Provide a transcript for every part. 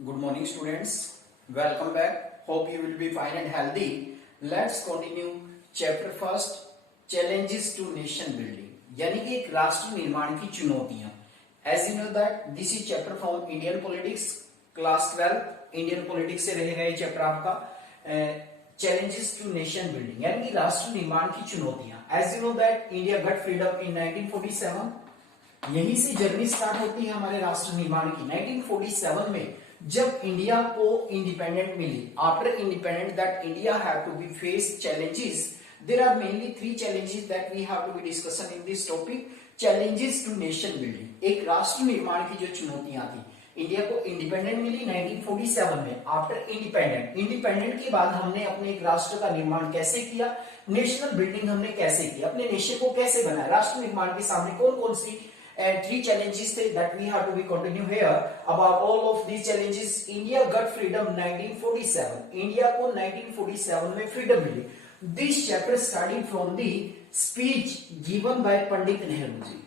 Good morning, students. Welcome back. Hope you will be fine and healthy. Let's continue chapter first, challenges to nation building. यानी कि एक राष्ट्र निर्माण की चुनौतियां. As you know that this is chapter from Indian politics, class 12. Indian politics से रहेगा ये चैप्टर आपका. Challenges to nation building यानी कि राष्ट्र निर्माण की चुनौतियां. As you know that India got freedom in 1947. यहीं से जर्नी स्टार्ट होती है हमारे राष्ट्र निर्माण की. 1947 में जब इंडिया को इंडिपेंडेंट मिली, after independent that India have to be face challenges. There are mainly 3 challenges that we have to be discussing in this topic. Challenges to nation building. एक राष्ट्र निर्माण की जो चुनौतियां थी, इंडिया को इंडिपेंडेंट मिली 1947 में. आफ्टर इंडिपेंडेंट के बाद हमने अपने एक राष्ट्र का निर्माण कैसे किया, नेशनल बिल्डिंग हमने कैसे की, अपने नेशन को कैसे बनाया, राष्ट्र निर्माण के सामने कौन कौन सी and 3 challenges that we have to be continue here. About all of these challenges, India got freedom 1947. India को 1947 में freedom मिली. This chapter starting from the speech given by Pandit Nehru ji.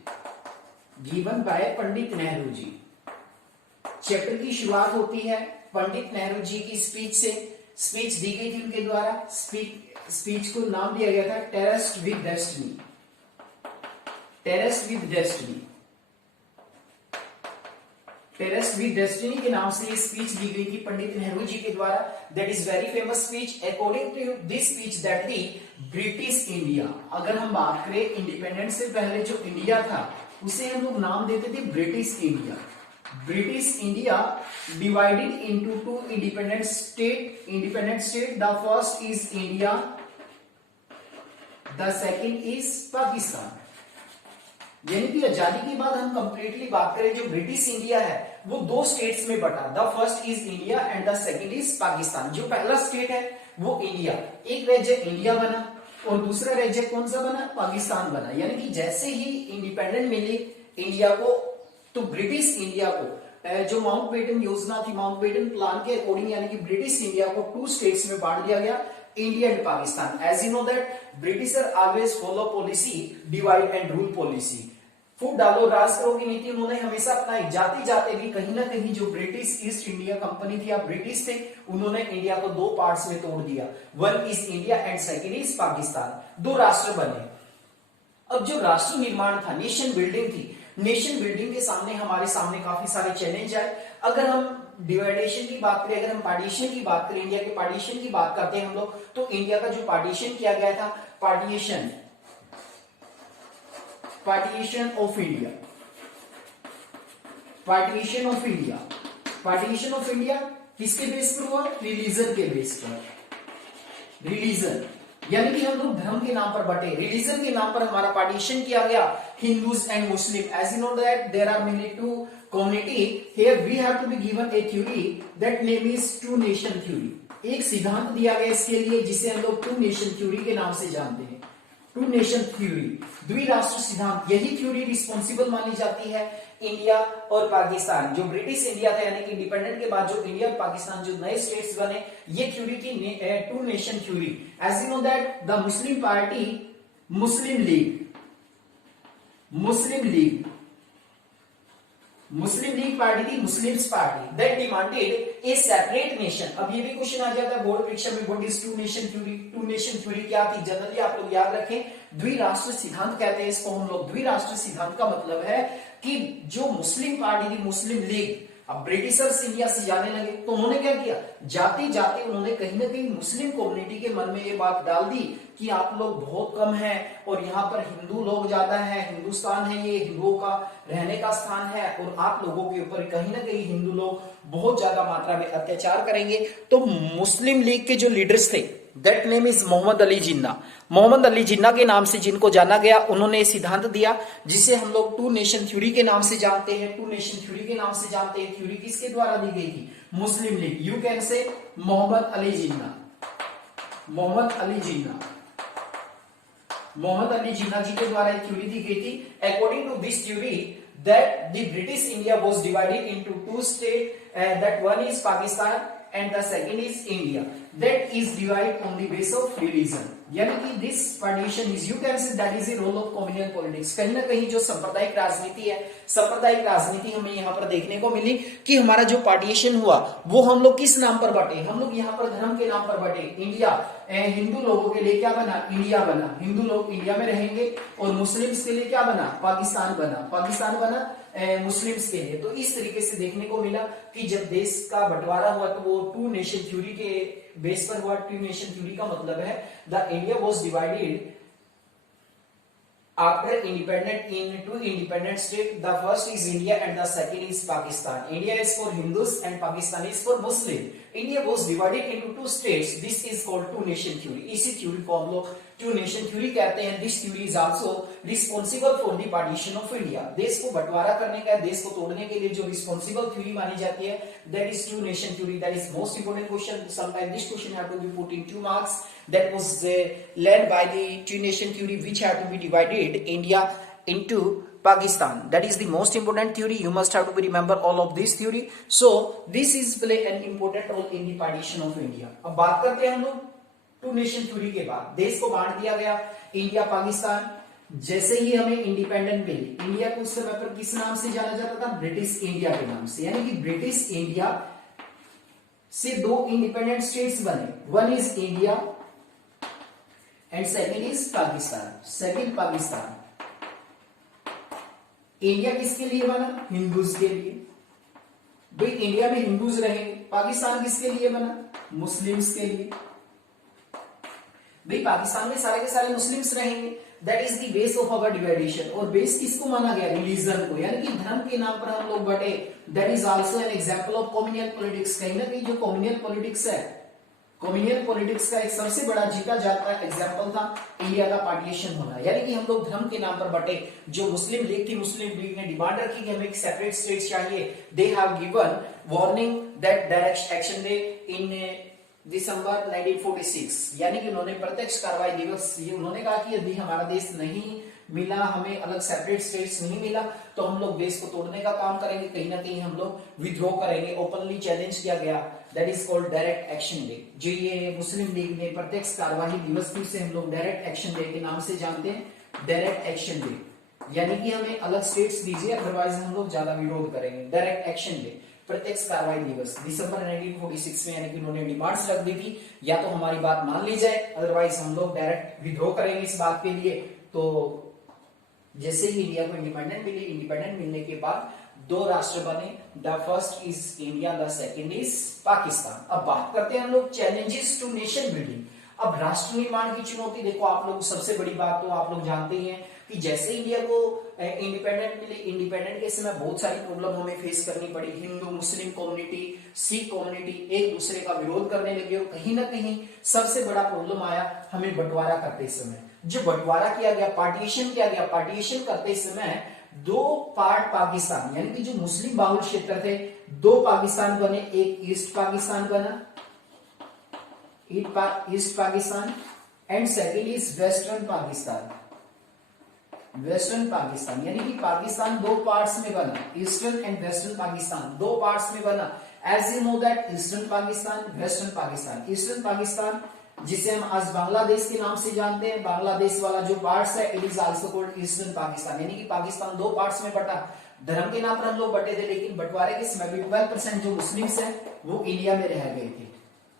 Given by Pandit Nehru ji. Chapter की शुरुआत होती है पंडित नेहरू जी की स्पीच से. Speech दी गई थी उनके द्वारा. स्पीच को नाम दिया गया था tryst with destiny. Tryst with destiny. Tryst with destiny के नाम से ये स्पीच दी गई थी पंडित नेहरू जी के द्वारा. That is very famous speech. According to this speech that the British India, अगर हम बात करें इंडिपेंडेंस से पहले जो इंडिया था उसे हम लोग नाम देते थे British India. British India divided into 2 independent state. The first is India, the second is Pakistan. यानी कि आजादी के बाद हम कंप्लीटली बात करें जो ब्रिटिश इंडिया है वो 2 स्टेट्स में बटा. The first is India and the second is Pakistan. जो पहला स्टेट है वो इंडिया, एक राज्य इंडिया बना और दूसरा राज्य कौन सा बना, पाकिस्तान बना. यानी कि जैसे ही इंडिपेंडेंट मिली इंडिया को तो ब्रिटिश इंडिया को जो माउंटबेटन योजना थी, माउंटबेटन प्लान के अकॉर्डिंग यानी कि ब्रिटिश इंडिया को 2 स्टेट्स में बांट दिया गया, India and Pakistan. As you know that Britisher always follow policy divide and rule policy. फूट डालो राज करो की नीति उन्होंने हमेशा अपनाई. जाते जाते भी कहीं ना कहीं जो ब्रिटिश ईस्ट इंडिया कंपनी थी या ब्रिटिश थे उन्होंने इंडिया को 2 पार्ट्स में तोड़ दिया. One is India and second is Pakistan. 2 राष्ट्र बने. अब जो राष्ट्र निर्माण था, नेशन बिल्डिंग थी, नेशन बिल्डिंग के सामने हमारे सामने काफी सारे चैलेंज आए. अगर हम डिवाइडेशन की बात करें, अगर हम पार्टीशन की बात करें, इंडिया के पार्टीशन की बात करते हैं हम लोग, तो इंडिया का जो पार्टीशन किया गया था, partition of India. Partition of India. Partition of India किसके बेस पर हुआ, रिलीजन के बेस पर. रिलीजन यानी कि हम लोग धर्म के नाम पर बटे. रिलीजन के नाम पर हमारा पार्टीशन किया गया, Hindus and Muslim. As you know that there are mainly 2 community. Here we have to be given a theory that name is 2 nation theory. एक सिद्धांत दिया गया इसके लिए जिसे हम लोग 2 nation theory के नाम से जानते हैं. 2 nation theory, द्विराष्ट्र सिद्धांत. यही थ्योरी रिस्पॉन्सिबल मानी जाती है इंडिया और पाकिस्तान. जो ब्रिटिश इंडिया था यानी कि इंडिपेंडेंट के बाद जो इंडिया और पाकिस्तान जो नए स्टेट्स बने, ये थ्योरी थी 2 nation theory. As you know that the Muslim party, Muslim League party थी, Muslims party, that demanded a separate nation. अब ये भी क्वेश्चन आ जाता है बोर्ड परीक्षा में, what is 2 nation theory. 2 nation theory क्या थी, जनरली आप लोग याद रखें द्विराष्ट्र सिद्धांत कहते हैं इसको हम लोग. द्विराष्ट्र सिद्धांत का मतलब है कि जो मुस्लिम पार्टी थी, मुस्लिम लीग, अब ब्रिटिशर्स इंडिया से जाने लगे तो उन्होंने क्या किया, जाते जाते उन्होंने कहीं ना कहीं मुस्लिम कम्युनिटी के मन में ये बात डाल दी कि आप लोग बहुत कम हैं और यहाँ पर हिंदू लोग ज्यादा हैं, हिंदुस्तान है ये हिंदुओं का रहने का स्थान है और आप लोगों के ऊपर कहीं ना कहीं हिंदू लोग बहुत ज्यादा मात्रा में अत्याचार करेंगे. तो मुस्लिम लीग के जो लीडर्स थे, that name is Mohammad Ali Jinnah. Mohammad Ali Jinnah के नाम से जिनको जाना गया, उन्होंने सिद्धांत दिया जिसे हम लोग 2 नेशन थ्योरी के नाम से जानते हैं. 2 नेशन थ्योरी के नाम से जानते हैं. थ्योरी किसके द्वारा दी गई थी, मुस्लिम लीग. यू कैन से मोहम्मद अली जिन्ना. मोहम्मद अली जिन्ना जी के द्वारा एक थ्योरी दी गई थी. According to this theory that the British India was divided into 2 states, that one is Pakistan and the second is India. That is divided on the basis of religion. यानी कि this partition is you can say that is a role of communal politics. कहीं ना कहीं जो सांप्रदायिक राजनीति है, सांप्रदायिक राजनीति हमें यहाँ पर देखने को मिली कि हमारा जो पार्टीशन हुआ वो हम लोग किस नाम पर बांटे, हम लोग यहाँ पर धर्म के नाम पर बांटे। इंडिया हिंदू लोगों के लिए क्या बना, इंडिया बना, हिंदू लोग इंडिया में रहेंगे, और मुस्लिम्स के लिए क्या बना, पाकिस्तान बना, पाकिस्तान बना मुस्लिम्स के लिए। तो इस तरीके से देखने को मिला कि जब देश का बंटवारा हुआ तो वो टू नेशन थ्योरी के बेस पर हुआ। टू नेशन थ्योरी का मतलब है the India was divided after independent in two independent states. The first is India and the second is Pakistan. India is for Hindus and Pakistan is for Muslim. India was divided into two states. This is called two nation theory. इसी theory को हम लोग two nation theory कहते हैं. This theory is also responsible for the partition of India. देश को बंटवारा करने का, देश को तोड़ने के लिए जो responsible theory मानी जाती है, that is two nation theory. That is most important question. Sometimes this question have to be put in 2 marks. That was led by the two nation theory, which had to be divided India into Pakistan. That is the most important theory. You must have to remember all of this theory. So this is play an important role in the partition of India. अब बात करते हैं हम लोग to nation theory के बाद। देश को बांट दिया गया, इंडिया पाकिस्तान। जैसे ही हमें इंडिपेंडेंट मिली, इंडिया को उस समय पर किस नाम से जाना जाता था, ब्रिटिश इंडिया के नाम से। यानी कि ब्रिटिश इंडिया से 2 इंडिपेंडेंट स्टेट्स बने, one is India and second is Pakistan. Second Pakistan. India किसके लिए बना, हिंदूज के लिए। भाई इंडिया में हिंदूज रहेंगे। पाकिस्तान किसके लिए बना, मुस्लिम्स के लिए। भाई पाकिस्तान में सारे के सारे मुस्लिम्स रहेंगे। That is the base of our division. और बेस किसको माना गया, रिलीजन को, यानी कि धर्म के नाम पर हम लोग बटे। That is also an example of communal politics. कहीं ना कहीं जो कम्युनल पॉलिटिक्स है, कम्युनल पॉलिटिक्स का एक सबसे बड़ा जीता जाता एग्जांपल था इंडिया का पार्टीशन होना। यानी कि हम लोग धर्म के नाम पर बटे। जो मुस्लिम लीग थी, मुस्लिम लीग ने डिमांड रखी कि हमें एक सेपरेट स्टेट चाहिए। They have given warning that direct action day in December 1946। यानी कि उन्होंने प्रत्यक्ष कार्रवाई दिवस, ये उन्होंने कहा कि यदि हमारा देश नहीं मिला, हमें अलग सेपरेट स्टेट्स नहीं मिला, तो हम लोग देश को तोड़ने का काम करेंगे, कहीं ना कहीं हम लोग विद्रोह करेंगे। ओपनली चैलेंज किया गया। That is called direct action day. जो ये मुस्लिम लीग ने प्रत्यक्ष कार्यवाही दिवस थी, उसे हम लोग डायरेक्ट एक्शन डे के नाम से जानते हैं। डायरेक्ट एक्शन डे यानी कि हमें अलग स्टेट्स दीजिए, अदरवाइज हम लोग ज्यादा विरोध करेंगे। डायरेक्ट एक्शन डे, प्रत्यक्ष कार्रवाई दिवस, दिसंबर 1946 में। यानी कि उन्होंने डिमांड्स रख दी थी, या तो हमारी बात मान ली जाए, अदरवाइज हम लोग डायरेक्ट विद्रोह करेंगे इस बात के लिए। तो जैसे ही इंडिया को इंडिपेंडेंट मिली, इंडिपेंडेंट मिलने के बाद 2 राष्ट्र बने। The first is India, the second is Pakistan. अब बात करते हैं हम लोग चैलेंजेस टू नेशन बिल्डिंग। अब राष्ट्र निर्माण की चुनौती देखो, आप लोग सबसे बड़ी बात तो आप लोग जानते ही हैं कि जैसे इंडिया को इंडिपेंडेंट मिली, इंडिपेंडेंट के समय बहुत सारी प्रॉब्लम हमें फेस करनी पड़ी। Hindu Muslim community, Sikh community एक दूसरे का विरोध करने लगे, और कहीं ना कहीं सबसे बड़ा प्रॉब्लम आया हमें बंटवारा करते समय। जो बंटवारा किया गया, पार्टीशन किया गया, पार्टीशन करते समय 2 पार्ट पाकिस्तान, यानी कि जो मुस्लिम बाहुल क्षेत्र थे, 2 पाकिस्तान बने। एक ईस्ट पाकिस्तान बना, East Pakistan, and second is western Pakistan. Western Pakistan यानी कि पाकिस्तान 2 पार्ट्स में बना, eastern and western Pakistan 2 parts में बना। As you know that eastern Pakistan, western Pakistan. Eastern Pakistan जिसे हम आज बांग्लादेश के नाम से जानते हैं, बांग्लादेश वाला जो पार्ट्स है, it is also called eastern Pakistan. यानी कि पाकिस्तान 2 पार्ट्स में बटा। धर्म के नाम पर हम लोग बटे थे, लेकिन बंटवारे के समय भी 12% जो मुस्लिम्स हैं वो इंडिया में रह गए थे।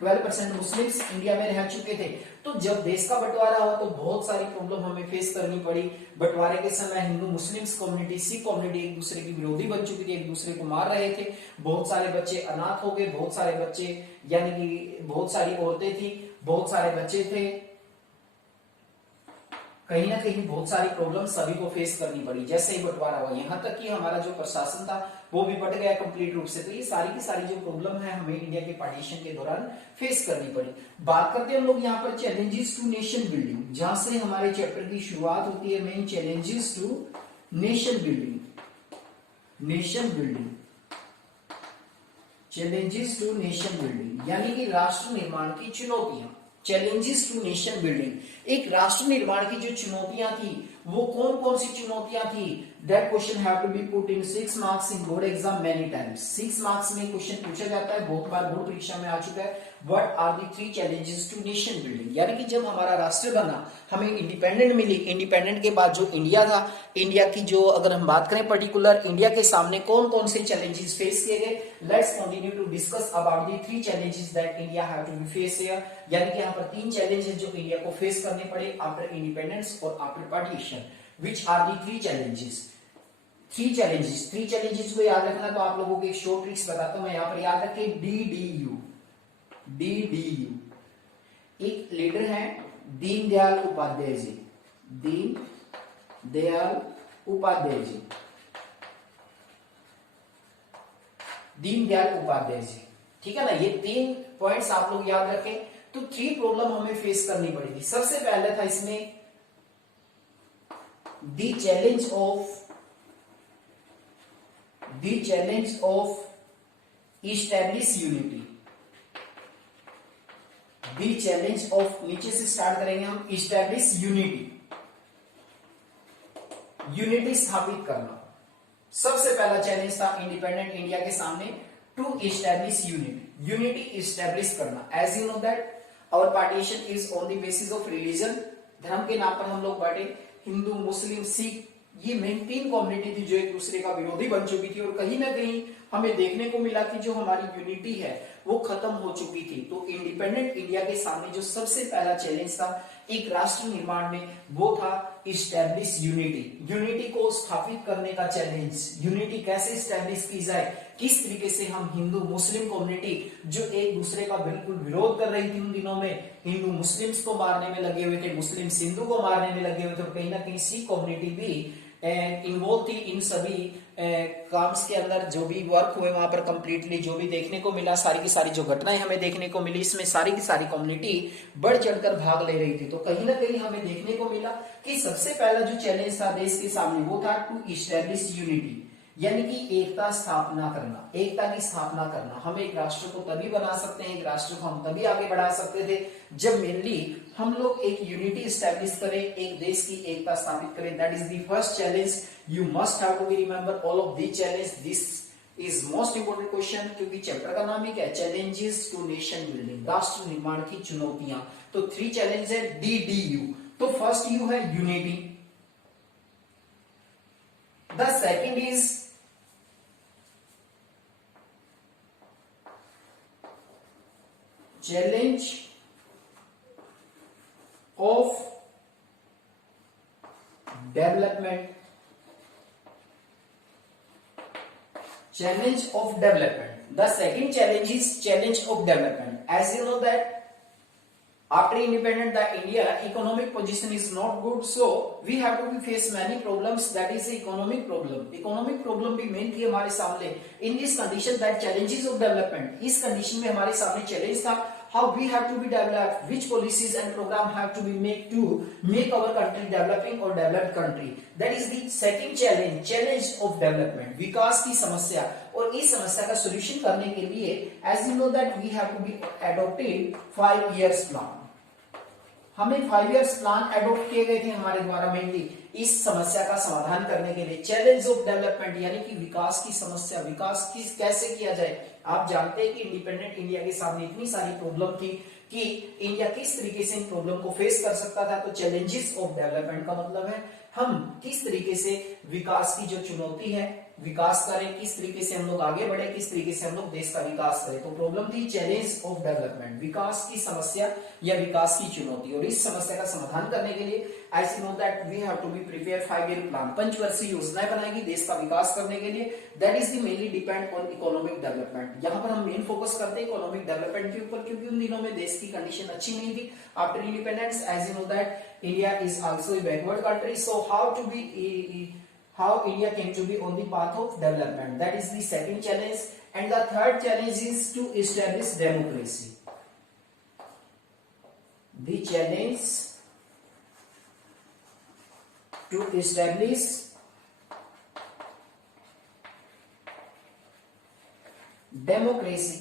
12% मुस्लिम्स इंडिया में रह चुके थे। तो जब देश का बंटवारा हुआ तो बहुत सारी प्रॉब्लम हमें फेस करनी पड़ी। बंटवारे के समय Hindu Muslims community, Sikh community एक दूसरे की विरोधी बन चुकी थी, एक दूसरे को मार रहे थे। बहुत सारे बच्चे अनाथ हो गए, बहुत सारे बच्चे, यानी कि बहुत सारी औरतें थी, बहुत सारे बच्चे थे। कहीं ना कहीं बहुत सारी प्रॉब्लम सभी को फेस करनी पड़ी जैसे ही बंटवारा हुआ। यहाँ तक कि हमारा जो प्रशासन था वो भी बट गया कंप्लीट रूप से। तो ये सारी की सारी जो प्रॉब्लम है हमें इंडिया के पार्टीशन के दौरान फेस करनी पड़ी। बात करते हैं हम लोग यहाँ पर चैलेंजेस टू नेशन बिल्डिंग, जहां से हमारे चैप्टर की शुरुआत होती है। Main challenges to nation building, nation building, challenges to nation building यानी कि राष्ट्र निर्माण की चुनौतियां। चैलेंजेस टू नेशन बिल्डिंग, एक राष्ट्र निर्माण की जो चुनौतियां थी वो कौन कौन सी चुनौतियां थी। that question have to be put in 6 marks in board exam many times. 6 marks में क्वेश्चन पूछा जाता है, बहुत बार बोर्ड परीक्षा में आ चुका है. What are the 3 challenges to nation building? यानी कि जब हमारा राष्ट्र बना, हमें इंडिपेंडेंट मिली, इंडिपेंडेंट के बाद जो इंडिया था, इंडिया की जो अगर हम बात करें पर्टिकुलर इंडिया के सामने कौन कौन से चैलेंजेस फेस किए गए, let's continue to discuss about the 3 challenges that India have to be face here. यानी कि यहाँ पर 3 challenges जो इंडिया को फेस करने पड़े आफ्टर इंडिपेंडेंस और after partition. Which are the 3 challenges? 3 challenges को याद रखना, तो आप लोगों को एक शॉर्ट ट्रिक्स बताता हूं मैं. यहाँ पर याद रखें DDU. एक लीडर है दीनदयाल उपाध्याय जी. दीनदयाल उपाध्याय जी. ठीक है ना. ये 3 पॉइंट्स आप लोग याद रखें. तो 3 प्रॉब्लम हमें फेस करनी पड़ेगी. सबसे पहले था इसमें the challenge of establish unity. The challenge of, नीचे से स्टार्ट करेंगे हम, establish unity स्थापित करना. सबसे पहला चैलेंज था इंडिपेंडेंट इंडिया के सामने टू एस्टैब्लिश यूनिटी एस्टैब्लिश करना. As you know that our partition is on the basis of religion. धर्म के नाम पर हम लोग बांटे, हिंदू, मुस्लिम, सिख, ये मेन 3 कम्युनिटी थी जो एक दूसरे का विरोधी बन चुकी थी. और कहीं ना कहीं हमें देखने को मिला कि जो हमारी यूनिटी है वो खत्म हो चुकी थी. तो इंडिपेंडेंट इंडिया के सामने जो सबसे पहला चैलेंज था एक राष्ट्र निर्माण में, वो था इस्टेब्लिश यूनिटी को स्थापित करने का चैलेंज. यूनिटी कैसे इस्टेब्लिश की जाए, किस तरीके से हम हिंदू मुस्लिम कम्युनिटी जो एक दूसरे का बिल्कुल विरोध कर रही थी उन दिनों में, हिंदू मुस्लिम्स को मारने में लगे हुए थे, मुस्लिम हिंदू को मारने में लगे हुए थे, कहीं ना कहीं सिख कम्युनिटी भी इन्वॉल्व थी इन सभी काम्स के अंदर. जो भी वर्क हुए वहां पर कंप्लीटली जो भी देखने को मिला, सारी की सारी जो घटनाएं हमें देखने को मिली, इसमें सारी की सारी कम्युनिटी बढ़ चढ़कर भाग ले रही थी. तो कहीं ना कहीं हमें देखने को मिला कि सबसे पहला जो चैलेंज था देश के सामने वो था टू इस्टेब्लिश यूनिटी, यानी कि एकता की स्थापना करना. हम एक राष्ट्र को तभी बना सकते हैं, एक राष्ट्र को हम तभी आगे बढ़ा सकते थे जब मेनली हम लोग एक यूनिटी स्टैब्लिश करें, एक देश की एकता स्थापित करें. That is the first challenge. You must have to be remember all of the challenge. This is most important question, क्योंकि चैप्टर का नाम ही क्या है, चैलेंजेस टू नेशन बिल्डिंग, राष्ट्र निर्माण की चुनौतियां. तो 3 चैलेंज है DDU. तो फर्स्ट यू है unity. The second is challenge of development. The second challenge is challenge of development. As you know that after independent the India economic position is not good, so we have to face many problems. That is the economic problem भी main थी हमारे सामने. In this condition that challenges of development, इस condition में हमारे सामने challenge था how we have to be developed, which policies and program have to be made to make our country developing or developed country. That is the second challenge of development, विकास की समस्या. और इस समस्या का सॉल्यूशन करने के लिए as you know that we have to be adopted 5 years plan. हमें 5 years प्लान एडॉप्ट किए गए थे हमारे द्वारा मेनली इस समस्या का समाधान करने के लिए. चैलेंज ऑफ डेवलपमेंट यानी कि विकास की समस्या, विकास की कैसे किया जाए. आप जानते हैं कि इंडिपेंडेंट इंडिया के सामने इतनी सारी प्रॉब्लम थी कि इंडिया किस तरीके से इन प्रॉब्लम को फेस कर सकता था. तो चैलेंजेस ऑफ डेवलपमेंट का मतलब है हम किस तरीके से विकास की जो चुनौती है विकास करें, किस तरीके से हम लोग आगे बढ़े, किस तरीके से हम लोग देश का विकास करें. तो प्रॉब्लम थी चैलेंज ऑफ डेवलपमेंट, विकास की समस्या या विकास की चुनौती. और इस समस्या का समाधान करने के लिए I know that we have to be prepare 5 year plan, पंचवर्षीय योजनाएं बनाएगी देश का विकास करने के लिए. That is the mainly depend on economic development. यहाँ पर हम मेन फोकस करते हैं इकोनॉमिक डेवलपमेंट के ऊपर, क्योंकि उन दिनों में देश की कंडीशन अच्छी नहीं थी. After independence as you know that India is also a backward country. So how India came to be on the path of development. That is the second challenge. And the third challenge is to establish democracy. The challenge to establish democracy.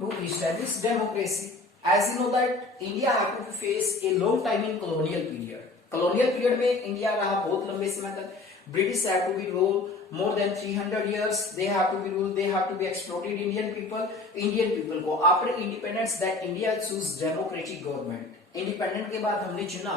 To establish democracy. As you know that India had to face a long time in colonial period. Colonial period में India रहा बहुत लंबे समय तक. British had to be ruled more than 300 years. They have to be ruled. They have to be exploited Indian people. Indian people को after independence that India choose democratic government. Independent के बाद हमने चुना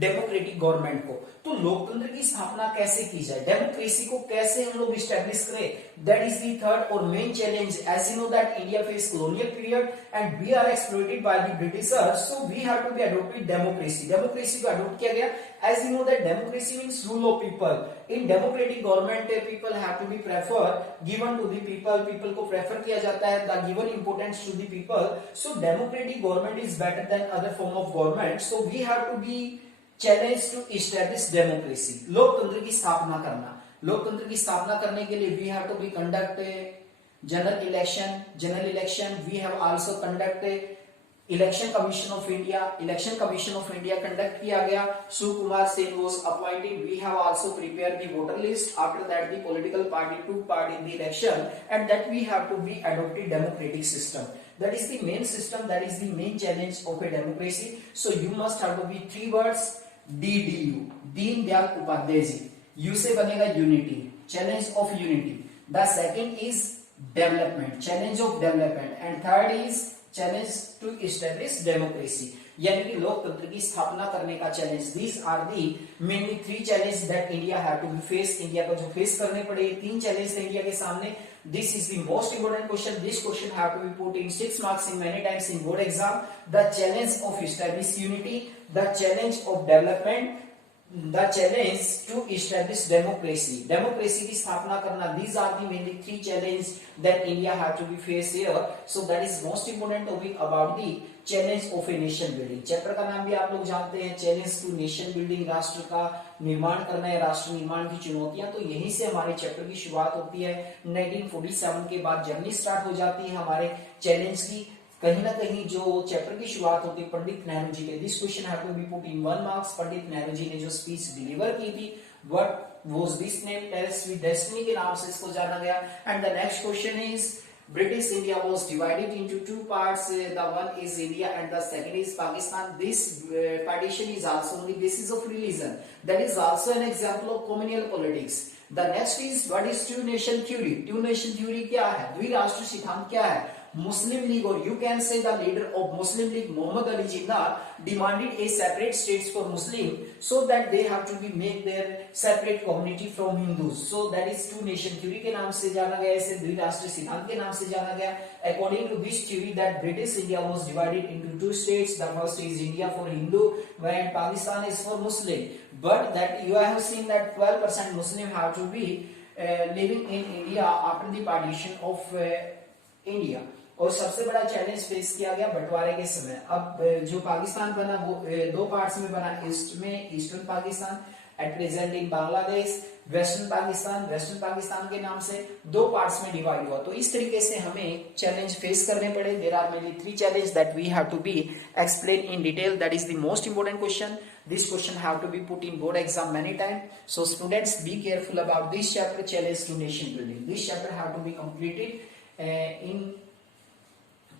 डेमोक्रेटिक गवर्नमेंट को. तो लोकतंत्र की स्थापना कैसे की जाए, डेमोक्रेसी को कैसे हम लोग स्टैब्लिश करें, दैट इज द थर्ड और main challenge. As you know that India face colonial period and we are exploited by the Britishers, so we have to be adopted democracy. Democracy को adopt किया गया. As you know that democracy means rule of people. In democratic government, people have to be given to the people. People को prefer किया जाता है. The given importance to the people. So democratic government is better than other form of government. So we have to be challenged to establish democracy. लोकतंत्र की स्थापना करना. लोकतंत्र की स्थापना करने के लिए we have to be conduct general election. We have also conduct election commission of India conduct किया गया. Sukumar Sen was appointed. We have also prepare the voter list. After that the political party to part in the election and that we have to be adopted democratic system. That is the main system. That is the main challenge of a democracy. So you must have to be 3 words. DDU, Deen Dayal Upadhyay ji. U से बनेगा unity, challenge of unity. The second is development, challenge of development, and third is challenge to establish democracy, यानी कि लोकतंत्र की स्थापना करने का challenge. These are the mainly 3 challenges that India have to be face. India को जो face करने पड़े 3 चैलेंज थे इंडिया के सामने. This is the most important question. This question have to be put in 6 marks in many times in board exam. The challenge of establish unity, the challenge of development, the challenge to establish democracy. Democracy की स्थापना करना. These are the mainly 3 challenges that India have to be faced here. So that is most important topic about the challenge of a nation building. Chapter का नाम भी आप लोग जानते हैं, challenge to nation building. राष्ट्र का निर्माण करना है, राष्ट्र निर्माण की चुनौतियां. तो यहीं से हमारे चैप्टर की शुरुआत होती है. 1947 के बाद जर्नी स्टार्ट हो जाती है हमारे चैलेंज की. कहीं ना कहीं जो चैप्टर की शुरुआत होती है पंडित नेहरू जी के. This question have to be put in 1 marks. Pandit Nehru ji ने जो स्पीच डिलीवर की थी, what was this name, tryst destiny के नाम से इसको जाना गया. And the next question is British India was divided into 2 parts. The one is India and the second is Pakistan. This partition is also on the basis of religion. That is also an example of communal politics. The next is what is two nation theory. Two nation theory क्या है, द्विराष्ट्र सिद्धांत क्या है. Muslim League, or you can say the leader of Muslim League, Muhammad Ali Jinnah, demanded a separate states for Muslim, so that they have to be make their separate community from Hindus. So that is two nation theory के नाम से जाना गया, इसे द्विराष्ट्र सिद्धांत के नाम से जाना गया. According to this theory, that British India was divided into 2 states. The first is India for Hindu, and Pakistan is for Muslim. But that you have seen that 12% Muslim have to be living in India after the partition of India. और सबसे बड़ा challenge face किया गया बंटवारे के समय. अब जो पाकिस्तान बना वो 2 पार्ट्स में बना. ईस्ट में eastern Pakistan, at present in Bangladesh. Western Pakistan के नाम से 2 पार्ट्स में डिवाइड हुआ. तो इस तरीके से हमें चैलेंज फेस करने पड़े. There are mainly 3 challenge that we have to be explain in detail. That is the most important question. This question have to be put in board exam many times. So students, be careful about this chapter, challenge to nation building. This chapter have to be completed in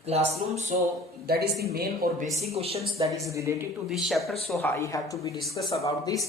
classroom. So that is the main or basic questions that is related to this chapter. So I have to be discuss about this.